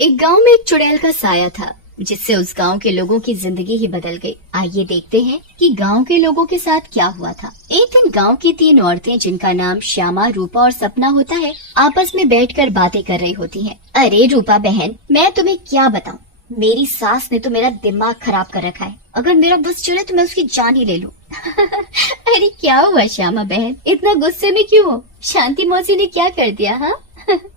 एक गांव में एक चुड़ैल का साया था जिससे उस गांव के लोगों की जिंदगी ही बदल गई। आइए देखते हैं कि गांव के लोगों के साथ क्या हुआ था। एक दिन गांव की 3 औरतें जिनका नाम श्यामा, रूपा और सपना होता है, आपस में बैठकर बातें कर रही होती हैं। अरे रूपा बहन, मैं तुम्हें क्या बताऊं, मेरी सास ने तो मेरा दिमाग खराब कर रखा है। अगर मेरा बस चले तो मैं उसकी जान ही ले लूं। अरे क्या हुआ श्यामा बहन, इतना गुस्से में क्यों हो? शांति मौसी ने क्या कर दिया? हाँ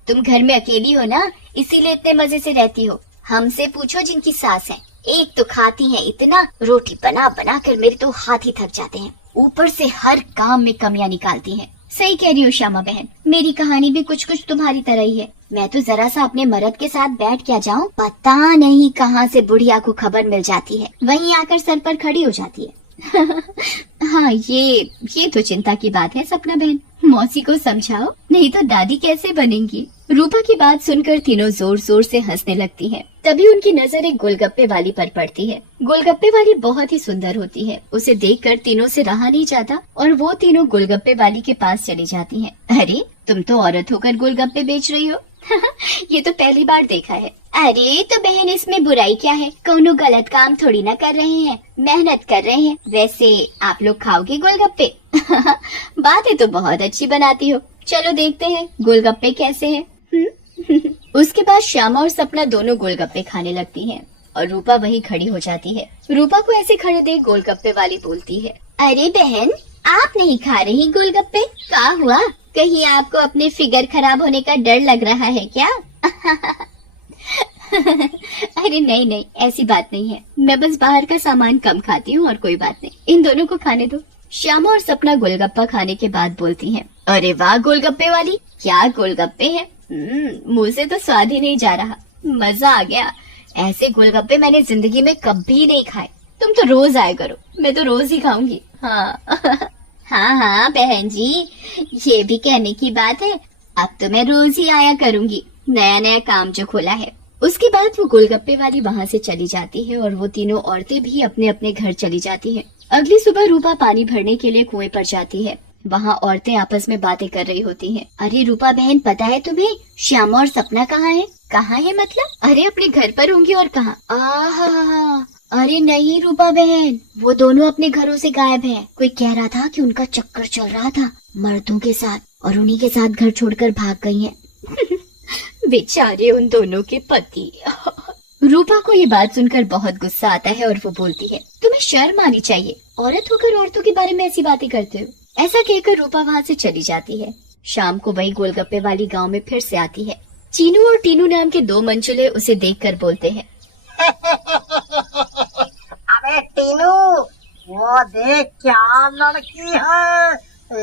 तुम घर में अकेली हो ना, इसीलिए इतने मजे से रहती हो। हमसे पूछो जिनकी सास है, एक तो खाती है इतना, रोटी बना बना कर मेरे तो हाथ ही थक जाते हैं, ऊपर से हर काम में कमियां निकालती हैं। सही कह रही हो श्यामा बहन, मेरी कहानी भी कुछ कुछ तुम्हारी तरह ही है। मैं तो जरा सा अपने मर्द के साथ बैठ क्या जाऊं, पता नहीं कहां से बुढ़िया को खबर मिल जाती है, वहीं आकर सर पर खड़ी हो जाती है। हाँ ये तो चिंता की बात है सपना बहन, मौसी को समझाओ, नहीं तो दादी कैसे बनेंगी। रूपा की बात सुनकर तीनों जोर जोर से हंसने लगती हैं। तभी उनकी नजर एक गोलगप्पे वाली पर पड़ती है। गोलगप्पे वाली बहुत ही सुंदर होती है, उसे देखकर तीनों से रहा नहीं जाता और वो तीनों गोलगप्पे वाली के पास चली जाती हैं। अरे तुम तो औरत होकर गोलगप्पे बेच रही हो। ये तो पहली बार देखा है। अरे तो बहन, इसमें बुराई क्या है, कोनो गलत काम थोड़ी ना कर रहे हैं, मेहनत कर रहे हैं। वैसे आप लोग खाओगे गोलगप्पे? बातें तो बहुत अच्छी बनाती हो, चलो देखते हैं गोलगप्पे कैसे हैं। उसके बाद श्यामा और सपना दोनों गोलगप्पे खाने लगती हैं और रूपा वही खड़ी हो जाती है। रूपा को ऐसे खड़े देख गोलगप्पे वाली बोलती है, अरे बहन, आप नहीं खा रही गोलगप्पे? क्या हुआ, कहीं आपको अपने फिगर खराब होने का डर लग रहा है क्या? अरे नहीं नहीं, ऐसी बात नहीं है, मैं बस बाहर का सामान कम खाती हूँ और कोई बात नहीं, इन दोनों को खाने दो। श्यामा और सपना गोलगप्पा खाने के बाद बोलती हैं, अरे वाह गोलगप्पे वाली, क्या गोलगप्पे हैं, मुंह से तो स्वाद ही नहीं जा रहा, मजा आ गया। ऐसे गोलगप्पे मैंने जिंदगी में कभी नहीं खाए, तुम तो रोज आया करो, मैं तो रोज ही खाऊंगी। हाँ हाँ हाँ बहन जी, ये भी कहने की बात है, अब तो मैं रोज ही आया करूंगी, नया नया काम जो खोला है। उसके बाद वो गोलगप्पे वाली वहाँ से चली जाती है और वो तीनों औरतें भी अपने अपने घर चली जाती हैं। अगली सुबह रूपा पानी भरने के लिए कुएं पर जाती है। वहाँ औरतें आपस में बातें कर रही होती हैं। अरे रूपा बहन, पता है तुम्हें श्यामा और सपना कहाँ है? कहाँ है मतलब? अरे अपने घर पर होंगी और कहाँ? आहा, अरे नहीं रूपा बहन, वो दोनों अपने घरों से गायब हैं। कोई कह रहा था कि उनका चक्कर चल रहा था मर्दों के साथ और उन्हीं के साथ घर छोड़कर भाग गई हैं। बेचारे उन दोनों के पति। रूपा को ये बात सुनकर बहुत गुस्सा आता है और वो बोलती है, तुम्हें शर्म आनी चाहिए, औरत होकर औरतों के बारे में ऐसी बातें करते हो। ऐसा कहकर रूपा वहाँ से चली जाती है। शाम को वही गोलगप्पे वाली गांव में फिर से आती है। चीनू और टीनू नाम के 2 मंचुले उसे देखकर बोलते हैं, अरे टीनू, वो देख क्या लड़की है,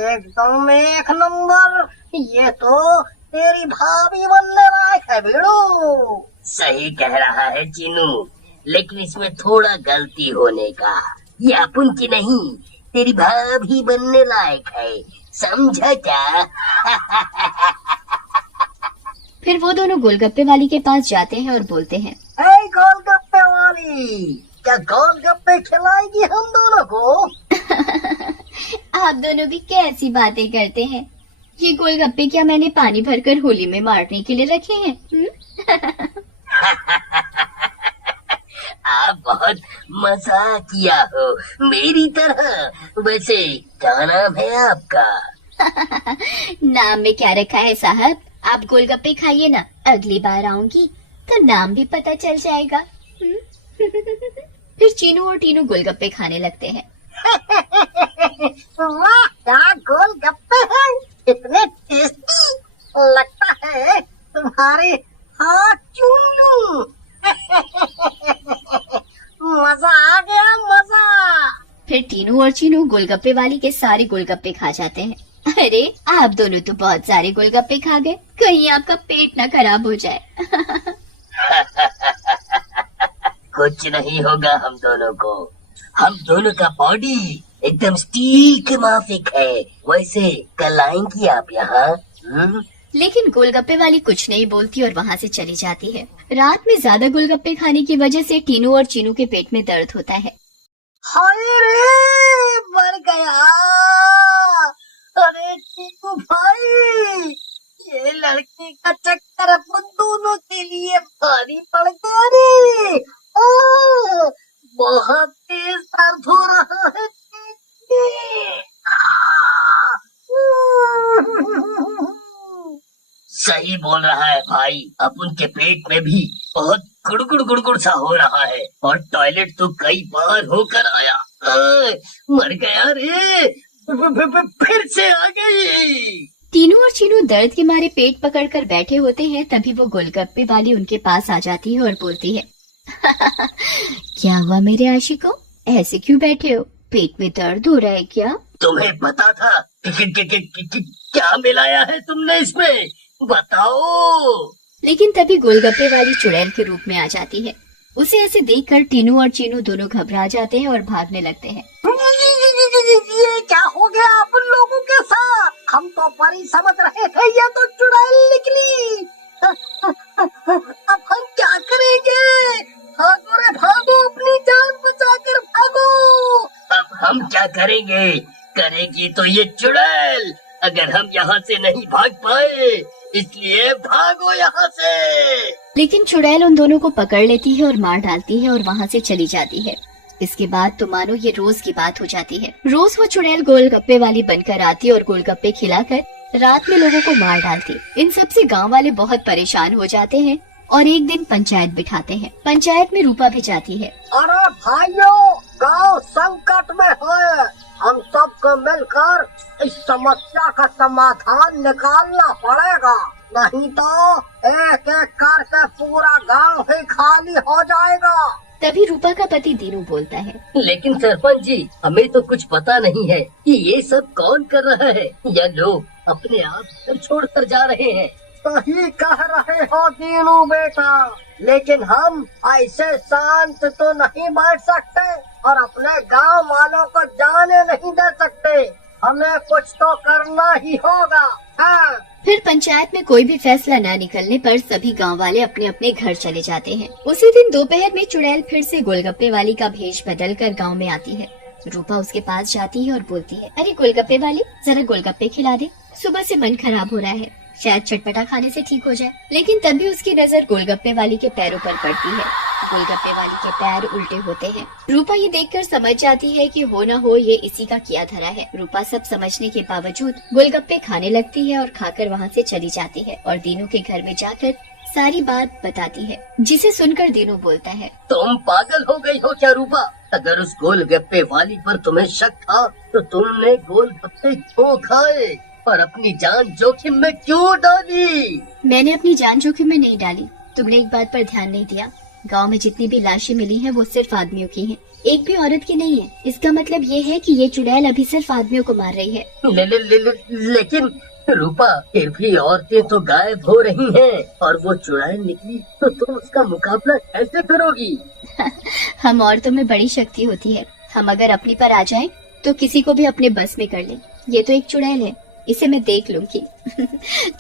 एकदम एक नंबर, ये तो तेरी भाभी बनने लायक है बेड़ो। सही कह रहा है चीनू, लेकिन इसमें थोड़ा गलती होने का, ये अपन की नहीं, तेरी भाभी बनने लायक है, समझा क्या? फिर वो दोनों गोलगप्पे वाली के पास जाते हैं और बोलते हैं, ए गोलगप्पे वाली, क्या गोलगप्पे खिलाएगी हम दोनों को? आप दोनों भी कैसी बातें करते हैं, ये गोलगप्पे क्या मैंने पानी भरकर होली में मारने के लिए रखे हैं? आप बहुत मजाक किया हो मेरी तरह। वैसे क्या नाम है आपका? नाम में क्या रखा है साहब, आप गोलगप्पे खाइए ना, अगली बार आऊंगी तो नाम भी पता चल जाएगा। फिर चीनू और टीनू गोलगप्पे खाने लगते हैं। वाह, क्या गोलगप्पे हैं, इतने टेस्टी, लगता है तुम्हारे हाथ चूम लूं। मजा आ गया, मजा। फिर टीनू और चीनू गोलगप्पे वाली के सारे गोलगप्पे खा जाते हैं। अरे आप दोनों तो बहुत सारे गोलगप्पे खा गए, कहीं आपका पेट ना खराब हो जाए। कुछ नहीं होगा हम दोनों को, हम दोनों का बॉडी एकदम स्टील के माफिक है। वैसे कल आएंगी आप यहाँ? लेकिन गोलगप्पे वाली कुछ नहीं बोलती और वहाँ से चली जाती है। रात में ज्यादा गोलगप्पे खाने की वजह से टीनू और चीनू के पेट में दर्द होता है। हाय रे, मर गया। अरे चीकू भाई, ये लड़की का चक्कर अपन दोनों के लिए भारी पड़ गया रे। बहुत तेज दर्द हो रहा है पेट में। सही बोल रहा है भाई, अब उनके पेट में भी बहुत गुड़गुड़ गुड़गुड़ सा हो रहा है और टॉयलेट तो कई बार होकर आया। मर गया रे, फिर से आ गई। टीनू और चीनू दर्द के मारे पेट पकड़कर बैठे होते हैं। तभी वो गोलगप्पे वाली उनके पास आ जाती है और बोलती है, क्या हुआ मेरे आशिकों, ऐसे क्यों बैठे हो? पेट में दर्द हो रहा है क्या? तुम्हें पता था क्या मिलाया है तुमने इसमें, बताओ। लेकिन तभी गोलगप्पे वाली चुड़ैल के रूप में आ जाती है। उसे ऐसे देखकर टीनू और चीनू दोनों घबरा जाते हैं और भागने लगते हैं। ये क्या हो गया अपन लोगों के साथ? हम तो परी समझ रहे थे, ये तो चुड़ैल निकली। अब हम क्या करेंगे? भागो रे भागो, अपनी जान बचाकर भागो। अब हम क्या करेंगे? करेगी तो ये चुड़ैल, अगर हम यहाँ से नहीं भाग पाए, इसलिए भागो यहाँ से। लेकिन चुड़ैल उन दोनों को पकड़ लेती है और मार डालती है और वहाँ से चली जाती है। इसके बाद तो मानो ये रोज की बात हो जाती है। रोज वो चुड़ैल गोलगप्पे वाली बनकर आती और गोलगप्पे खिलाकर रात में लोगों को मार डालती। इन सब से गाँव वाले बहुत परेशान हो जाते हैं और एक दिन पंचायत बिठाते हैं। पंचायत में रूपा भी जाती है। अरे भाइयों, गांव संकट में है, हम सबको मिलकर इस समस्या का समाधान निकालना पड़ेगा, नहीं तो एक एक करके पूरा गांव ही खाली हो जाएगा। तभी रूपा का पति दीनू बोलता है, लेकिन सरपंच जी, हमें तो कुछ पता नहीं है कि ये सब कौन कर रहा है, या लोग अपने आप घर छोड़कर जा रहे हैं। सही कह रहे हो दीनू बेटा, लेकिन हम ऐसे शांत तो नहीं बैठ सकते और अपने गांव वालों को जाने नहीं दे सकते। हमें कुछ तो करना ही होगा। हाँ। फिर पंचायत में कोई भी फैसला न निकलने पर सभी गांव वाले अपने अपने घर चले जाते हैं। उसी दिन दोपहर में चुड़ैल फिर से गोलगप्पे वाली का भेष बदल कर गाँव में आती है। रूपा उसके पास जाती है और बोलती है, अरे गोलगप्पे वाली, जरा गोलगप्पे खिला दे, सुबह से मन खराब हो रहा है, शायद चटपटा खाने से ठीक हो जाए। लेकिन तभी उसकी नजर गोलगप्पे वाली के पैरों पर पड़ती है। गोलगप्पे वाली के पैर उल्टे होते हैं। रूपा ये देखकर समझ जाती है कि हो न हो ये इसी का किया धरा है। रूपा सब समझने के बावजूद गोलगप्पे खाने लगती है और खाकर वहाँ से चली जाती है और दीनू के घर में जाकर सारी बात बताती है, जिसे सुनकर दीनू बोलता है, तुम पागल हो गई हो क्या रूपा? अगर उस गोलगप्पे वाली पर तुम्हें शक था तो तुमने गोलगप्पे क्यों खाए और अपनी जान जोखिम में क्यों डाली? मैंने अपनी जान जोखिम में नहीं डाली। तुमने एक बात पर ध्यान नहीं दिया, गांव में जितनी भी लाशें मिली हैं वो सिर्फ आदमियों की हैं, एक भी औरत की नहीं है। इसका मतलब ये है कि ये चुड़ैल अभी सिर्फ आदमियों को मार रही है। लेकिन रूपा, फिर भी औरतें तो गायब हो रही हैं और वो चुड़ैल निकली तो तुम उसका मुकाबला कैसे करोगी? हम औरतों में बड़ी शक्ति होती है, हम अगर अपनी पर आ जाएं तो किसी को भी अपने बस में कर ले। ये तो एक चुड़ैल है, इसे मैं देख लूंगी।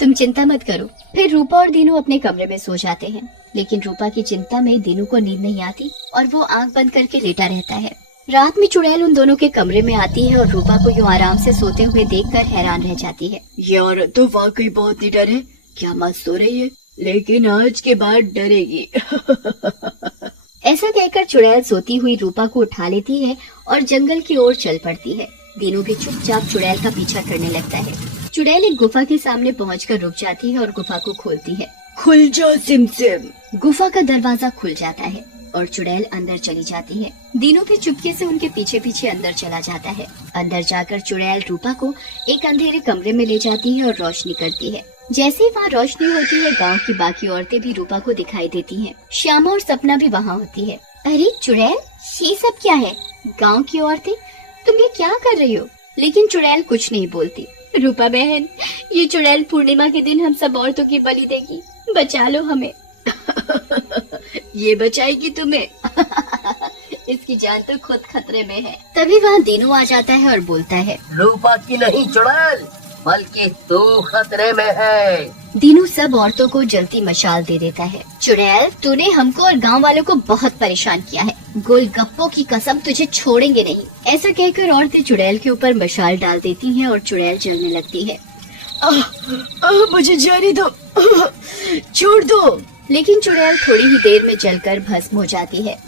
तुम चिंता मत करो। फिर रूपा और दीनू अपने कमरे में सो जाते हैं, लेकिन रूपा की चिंता में दीनू को नींद नहीं आती और वो आंख बंद करके लेटा रहता है। रात में चुड़ैल उन दोनों के कमरे में आती है और रूपा को यूं आराम से सोते हुए देखकर हैरान रह जाती है। ये औरत तो वाकई बहुत निडर है, क्या मत सो रही है, लेकिन आज के बाद डरेगी। ऐसा कहकर चुड़ैल सोती हुई रूपा को उठा लेती है और जंगल की ओर चल पड़ती है। दीनू भी चुपचाप चुड़ैल का पीछा करने लगता है। चुड़ैल एक गुफा के सामने पहुंचकर रुक जाती है और गुफा को खोलती है। खुल जा सिमसिम। गुफा का दरवाजा खुल जाता है और चुड़ैल अंदर चली जाती है। दीनू भी चुपके से उनके पीछे पीछे अंदर चला जाता है। अंदर जाकर चुड़ैल रूपा को एक अंधेरे कमरे में ले जाती है और रोशनी करती है। जैसे ही वहाँ रोशनी होती है, गांव की बाकी औरतें भी रूपा को दिखाई देती हैं। श्यामा और सपना भी वहाँ होती है। अरे चुड़ैल, ये सब क्या है? गांव की औरतें, तुम ये क्या कर रही हो? लेकिन चुड़ैल कुछ नहीं बोलती। रूपा बहन, ये चुड़ैल पूर्णिमा के दिन हम सब औरतों की बलि देगी, बचा लो हमें। ये बचाएगी तुम्हें। इसकी जान तो खुद खतरे में है। तभी वहाँ दीनू आ जाता है और बोलता है, रूपा की नहीं चुड़ैल, बल्कि तू खतरे में है। दीनू सब औरतों को जलती मशाल दे देता है। चुड़ैल, तूने हमको और गांव वालों को बहुत परेशान किया है, गोलगप्पों की कसम तुझे छोड़ेंगे नहीं। ऐसा कहकर औरतें चुड़ैल के ऊपर मशाल डाल देती हैं और चुड़ैल जलने लगती है। मुझे जाने दो, छोड़ दो। लेकिन चुड़ैल थोड़ी ही देर में जलकर भस्म हो जाती है।